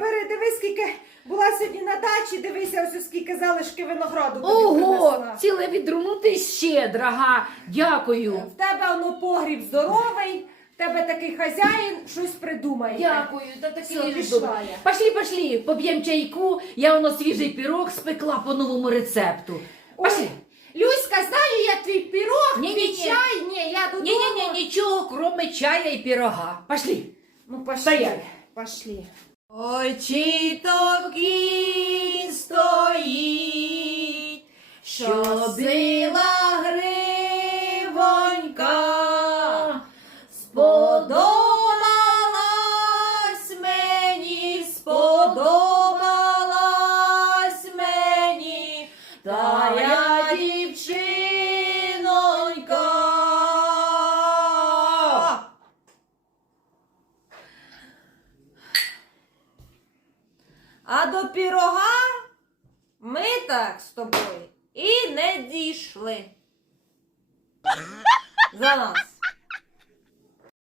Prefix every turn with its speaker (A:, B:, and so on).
A: бери, дивись, скільки була сьогодні на дачі, дивися, ось скільки залишки винограду. тобі
B: Ого,
A: принесла.
B: ціле відро, ну ти щедра, га. Дякую.
A: В тебе воно погріб здоровий, в тебе такий хазяїн, щось придумає.
B: Дякую, та такі
A: Все, пішла я.
B: Пошли, пошли, поп'ємо чайку, я воно свіжий пірог спекла по новому рецепту. Пошли.
A: Люська, знаю я твій пірог,
B: Ні,
A: твій
B: ні,
A: чай, ні, я додому.
B: Ні-ні-ні, нічого, кроме чая і пірога. Пошли.
A: Ну, пошли.
B: Стояли.
A: Пошли.
B: Ой, чи стоїть, що била гривонька, сподобалась мені, сподобалась мені, та
A: А до пірога ми так з тобою і не дійшли. За нас.